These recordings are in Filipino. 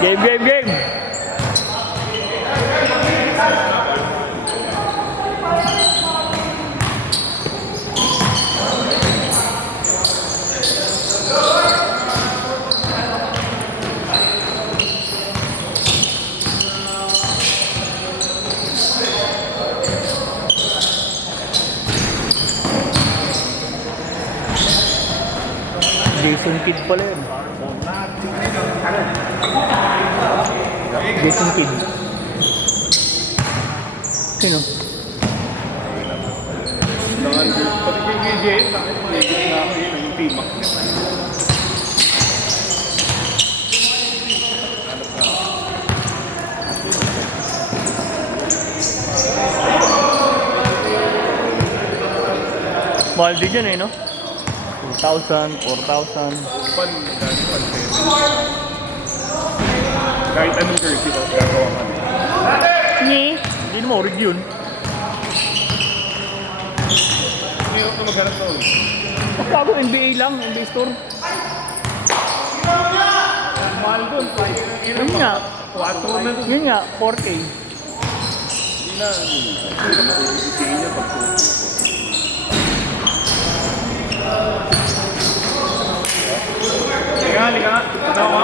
Game, game, game! Jason Kidd pala yun. Jason Kidd. Sino? Pati kay GJ, nakikita na ako yun, yung T-Mac naman. Mahal din yun eh, no? 2,000, 4,000. Pan, kahit anong jersey ko, gagawa kami. Hindi naman orig yun. Ngayon ko maghanap na ulit. Bago NBA lang, NBA store. Mahal doon, Yun nga, 4 na doon. yun nga, 4K. Hindi na, isiin niya pag Liga. Ito ako.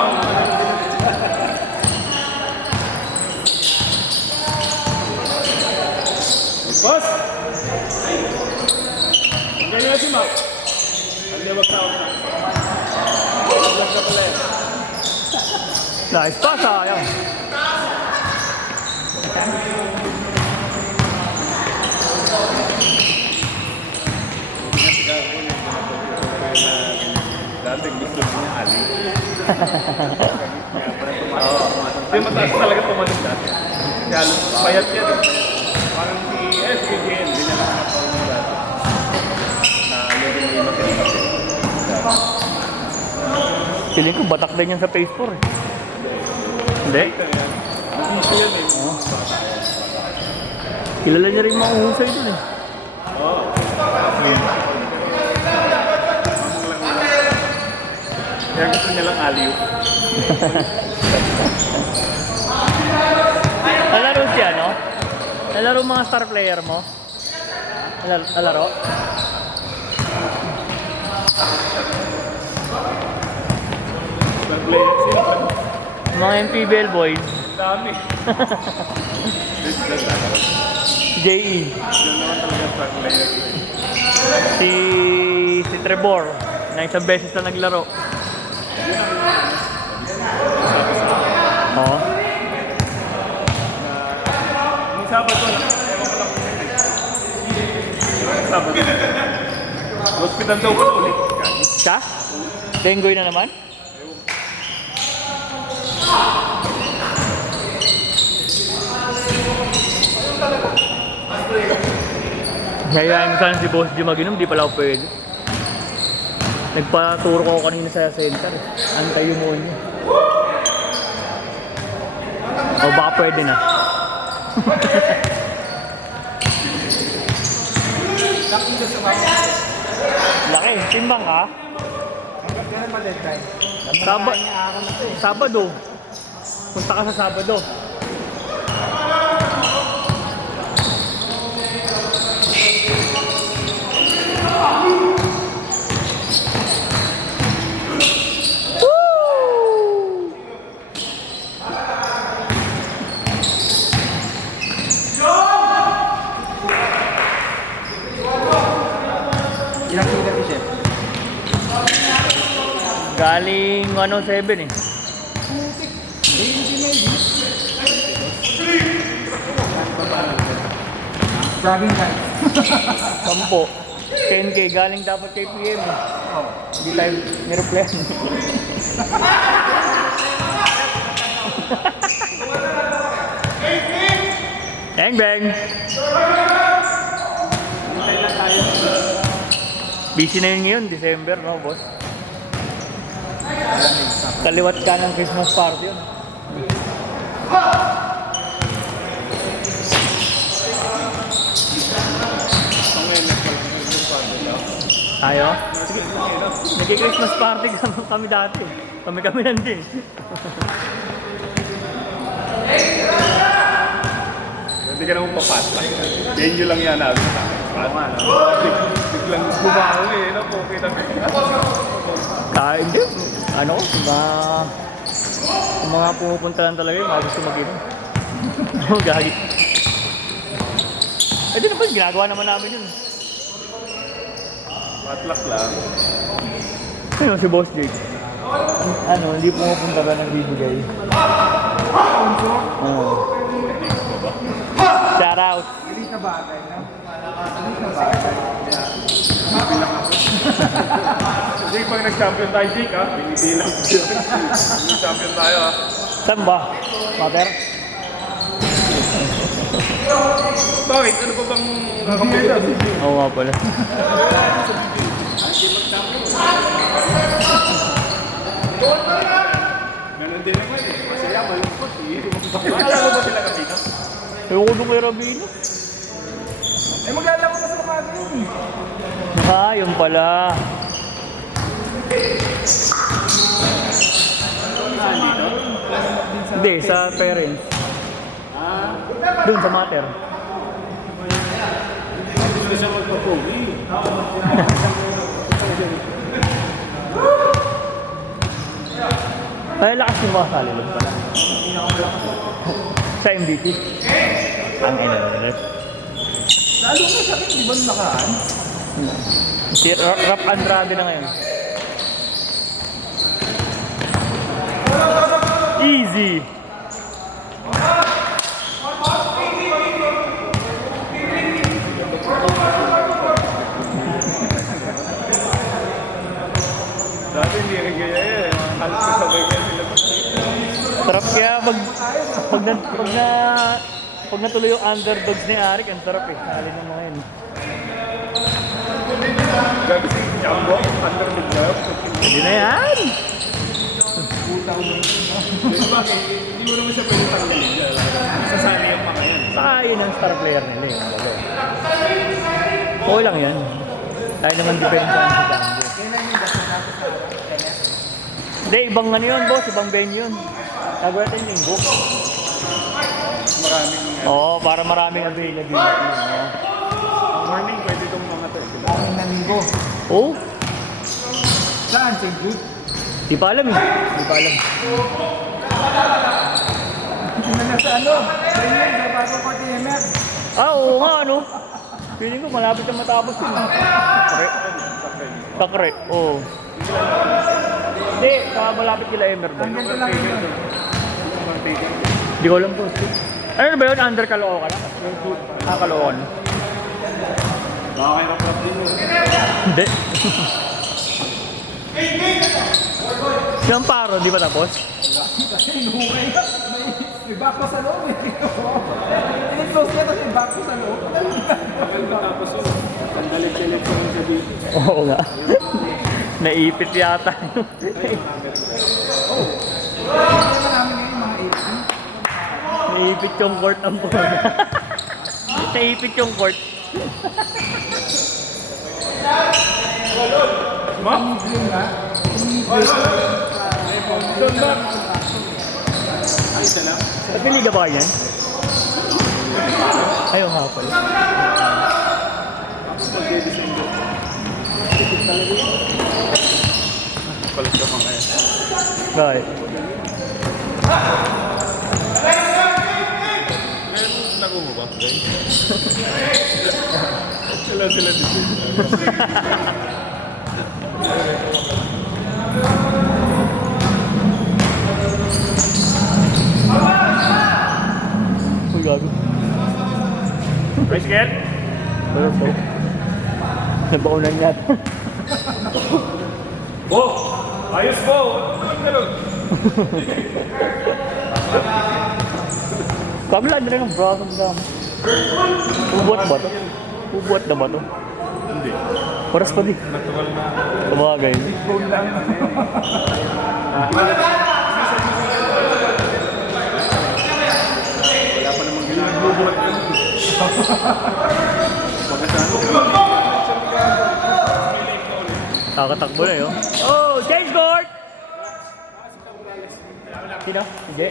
Boss! Ang ganyan si Mac. Ang liwag tao na. Liwag ka pala yan. Nice pa, sayang. Dati gusto niya Ali. Hindi mataas talaga pumalit dati. Kaya payat yan. Parang si SPGN, hindi niya nakakapawin mo dati. Na lagi mo yung matindi. Feeling ko batak din yan sa Phase 4 eh. Hindi? Easy yan eh. Kilala niya rin mga uhusay dun eh. Oo. Kaya gusto niya lang aliw. Nalaro siya, no? Nalaro mga star player mo? Nalaro? Nag-play sila. Mga MPBL boys. Dami. JE. Diyan naman talaga star player. Si Trevor. Na isang beses na naglaro. Oo. Nung Sabado lang. Ewan ko lang kung hindi. Sabado. Hospital daw ko ulit. Siya? Dengoy na naman? Hayain mo sana si Boss G mag-inom, di pala ako pwede. Nagpaturo ko kanina sa center. Anti-pneumonia. O baka pwede na. Laki, timbang ka? Sabado. Punta ka sa Sabado. Galing 107 eh. Jogging ka. 10. 10K galing dapat kay PM eh. Hindi tayo nireplano. Bang bang! Busy na yun ngayon, December, no boss? Kaliwat ka ng Christmas party yun. Tayo? Nag-Christmas party kami dati. Kami nandun. Hindi ka naman papasta. Venue lang yan, sabi ko sa akin. Biglang bumawi, no? Kita Hindi. Ano? Yung mga pumupunta lang talaga yung gusto mag-inom. Gagi. Eh di naman, ginagawa naman namin yun. Patlak lang. Ano si Boss Jake? Ano, hindi pumupunta ba ng bibigay? Oo. Shout out! Hindi ka bagay, no? Jake, pag nag-champion tayo, Jake, ha? Binibilang. Nag-champion tayo, ha? Saan ba? Mater? Bakit? Ano pa bang kakapulitan? Oo nga pala. Ganun din naman eh. Masaya, malungkot eh. Akala mo ba sila kapita? Ewan ko nung kay Rabino. Eh, maglalaro ka sa umaga yun. Ah, yun pala. Hindi, sa parents. Doon sa mater. Gusto siya magpapogi. Ay, lakas yung mga salilog pala. Sa MVP. Ang NLRF. Lalo na sa akin, di ba nakaan? Si Rap Andrade na ngayon. Easy. Dati hindi rin kaya eh. Halos kasabay kaya sila. Sarap kaya pag natuloy yung underdogs ni Arik, ang sarap eh. Halin na ngayon. Gabi si Jambo, under the glove. Hindi na yan. Bakit? Hindi mo naman siya pwede tanggalin dyan. Sasali yung mga yan. Saka yun ang star player nila eh. Okay lang yan. Tayo naman depensahan si Jambo. Hindi, ibang ano yun boss, ibang venue yun. Gagawin natin yung linggo. Maraming Oo, para maraming availability. Oo. morning pwede itong mga to. Ang nalinggo. Oh, Saan, St. Jude? di pa alam eh. Di pa alam. Hindi na nasa ano? Ganyan, sa bagong party MF. Ah, oo nga ano. Feeling ko malapit na matapos yun. Sakre. Sakre, oo. Hindi, saka malapit kila Emer ba? Ganito lang yun. Hindi ko alam po. Ano ba yun? Under Caloocan na? Ah, Caloocan. Nakakairoplap din yun. Hindi. Yung paro, di ba tapos? Kasi inuhukay ka. May back pa sa loob eh. In-close niya kasi back pa sa loob. Tapos yun, tanggalit-galit ko yung sabi. Oo nga. Naipit yata. Kaya namin ngayon mga 18. Naipit yung court ang po. Naipit yung court. Ma? Yun nga. Doon ba? Ay, isa lang. At piliga ba yan? Ayaw nga pala. Mag-design doon. Palit ka pa ngayon. Bakit? Ngayon, lago mo ba? Sila dito. Uy, gago. Bicycle? Pero to. Nabaunan yata. Bo! Ayos po! Ano ganun? Kabila na rin ang braso mo dami. Ubuat ba to? Ubuat na ba to? Hindi. Oras pa di. Natural na. Tumagay. Phone lang. Wala pa namang ginagawa. Kakatakbo na yun. Oh, change court! Sino? Hindi.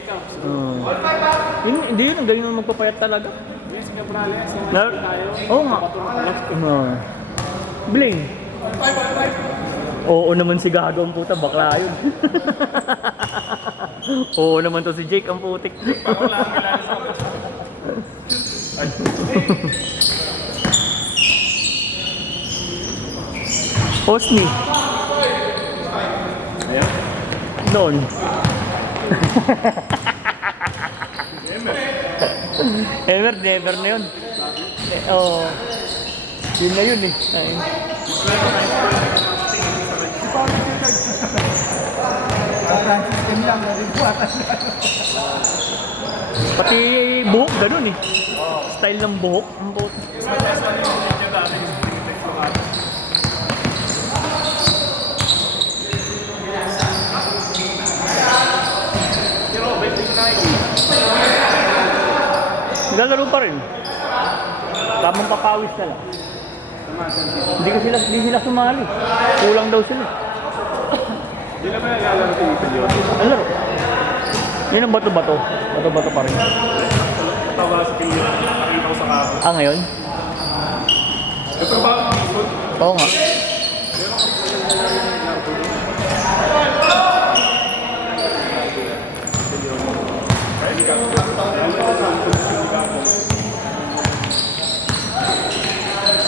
Hindi yun, ang ganyan magpapayat talaga. Yes, Cabrales. Oo nga. Bling. Oo naman si Gago ang puta, bakla yun. Oo naman to si Jake ang putik. Osni. Ayan. Noon. Ever, never na yun. Oo. Yun na yun eh. Ay. Francis Kim lang, naribuatan. Pati buhok, ganun eh. Style ng buhok. Ang buhok. Naglalaro pa rin. Tamang papawis na lang. Hindi sila sumali. Kulang daw sila. Hindi naman naglalaro si Ethan yun. Ang laro. Yun ang bato-bato. Bato-bato pa rin. Tawa sa Pilip. Nakita ko sa kapo. Ngayon? Ito ba? Oo nga.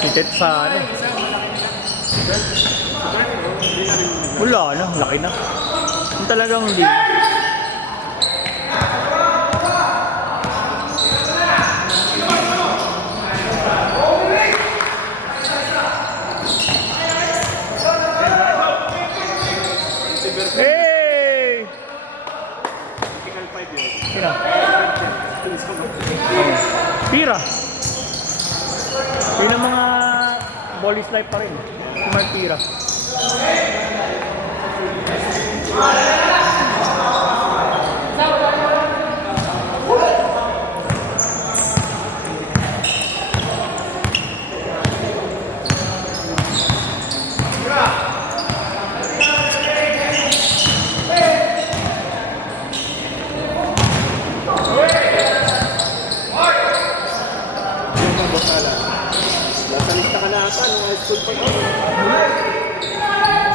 Si Tet sa ano? Wala na, laki na. Yung talagang hindi. Hey! Sino? Pira. Yun ang mga Bolly's life pa rin. Si Mark Pira.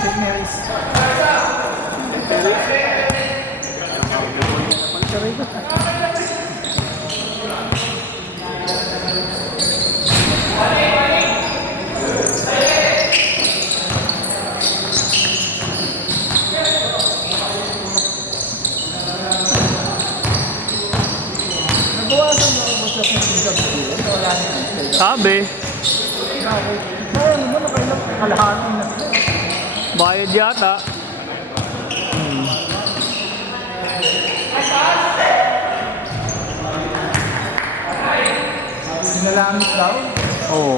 St. Mary's. Nagbawasan na ako sa pagkakasya. Wala na. Sabi, Ano mo, nakailang kalahati na sila. bayad yata. Sinalamit daw. Oo.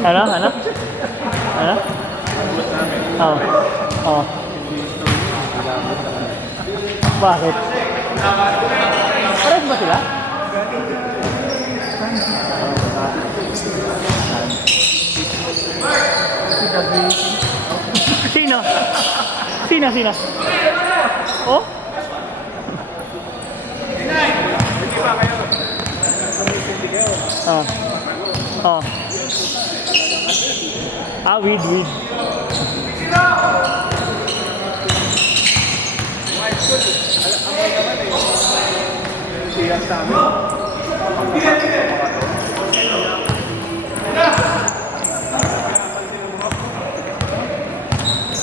Ano? Ano? Ano? Oo. Oo. Bakit? Pares ba sila? Sino? Sino? Oh? Oh. Oh. Weed. Siya sa amin.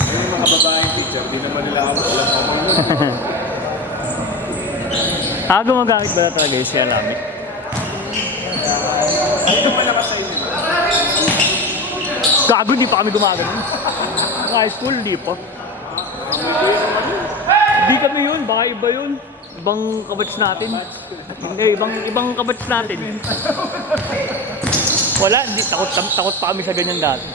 Yung mga babaeng teacher, di naman nila ako alam ko kung Gumagamit ba na talaga yung siya lamit? ano malakas sa inyo. Gago, di pa kami gumagano. Nung high school, di pa. Di kami yun, baka iba yun. Ibang kabats natin. Hindi, ibang kabats natin. Wala, hindi, takot pa kami sa ganyan dati.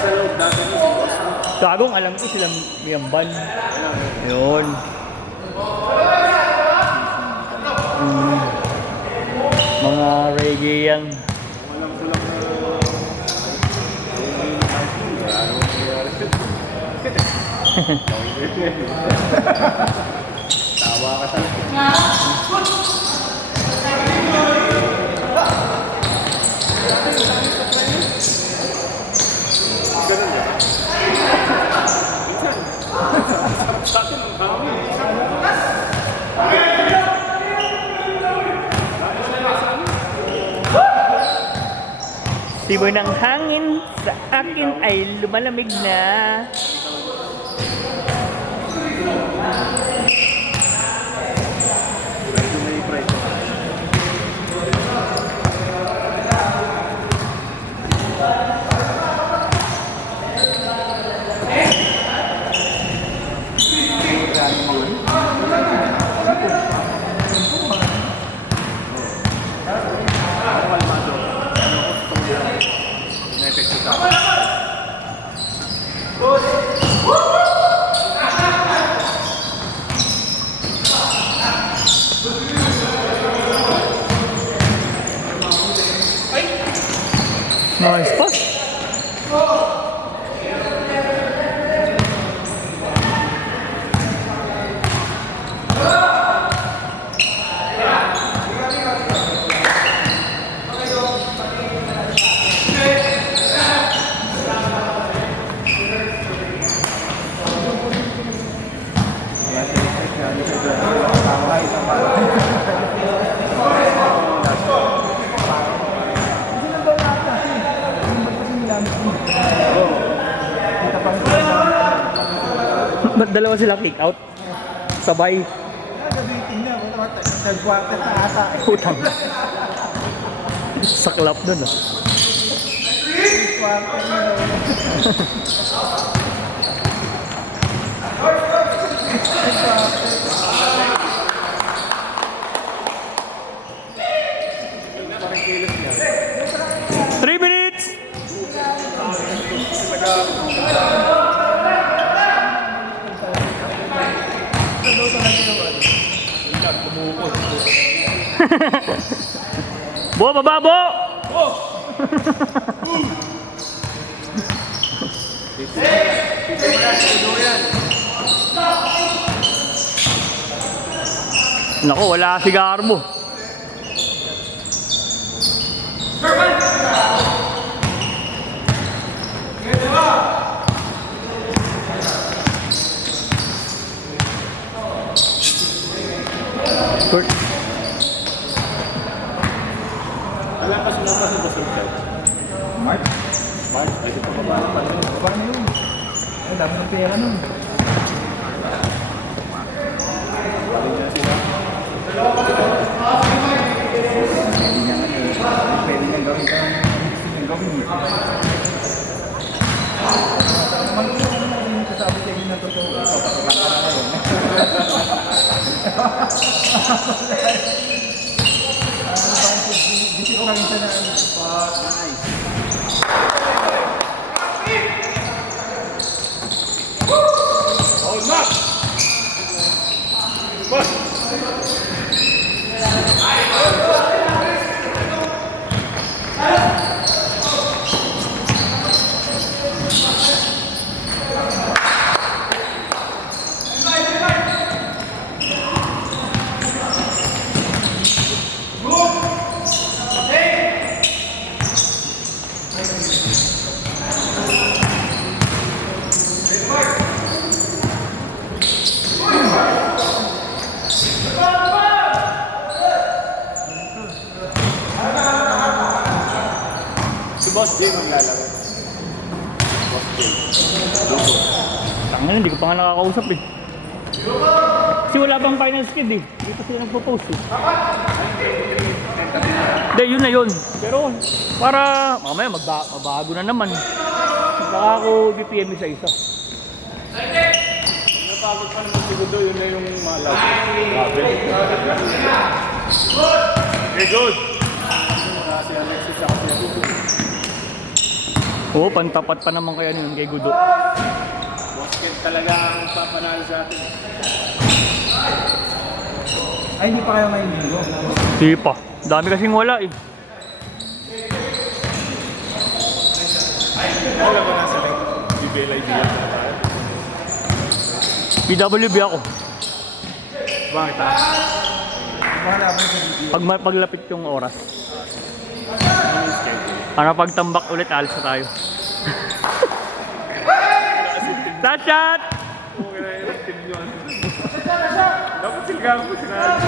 Sa loob dati ni boss. Gagong alam ko silang miyamban. Yun. Mga reggae yan. Walang kulang na... Ano nangyayari siya? Tawa ka talaga. Ganun yan. Sa akin ang kami. Simoy ng hangin sa akin ay lumalamig na. Nice pass. Ba't dalawa sila kick out? Sabay. Gabitin na. Nag-quarter na ata. Utang. Saklap dun ah. Quarter na. Three minutes! Bo, baba, bo! Naku, wala si Garbo. Kurt. Wala pa sila pa sa Boston Church. Mark? Mark, ay ito pa ba? Baba na yun. Ay, dami ng pera nun. Paling na sila. Pwede niyang gawin ka. Gusto niyang gawin niya. Magkakaroon na rin yung kasabi sa inyo na totoo. Papatulan ka na ngayon. Gusto ko kami sa na. Nice. Hold up! Boss! Si Boss Jay maglalaro. Boss Jay. Tangan, hindi ko pa nga nakakausap eh. Kasi wala bang final skid eh. Hindi pa sila nagpo-post eh. Hindi, yun na yun. Pero para mamaya mabago na naman. Baka ako BPM isa-isa. napagod pa naman siguro doon, yun na yung malaw. Grabe. Okay, good. Si Alexis ako siya dito. Oo, pantapat pa naman kaya yun kay Gudo. Basket talaga ang papanalo sa atin. Ay, hindi pa kayo ngayong linggo. Di pa. Dami kasing wala eh. Wala ba nasa lang? BBL idea na tayo. PWB ako. Bakit ah? Bahala ako sa video. Paglapit yung oras. Ano yung schedule? Para pagtambak ulit, alis na tayo. Shot! Okay na yung team nyo. Dapat sila ko sinabi.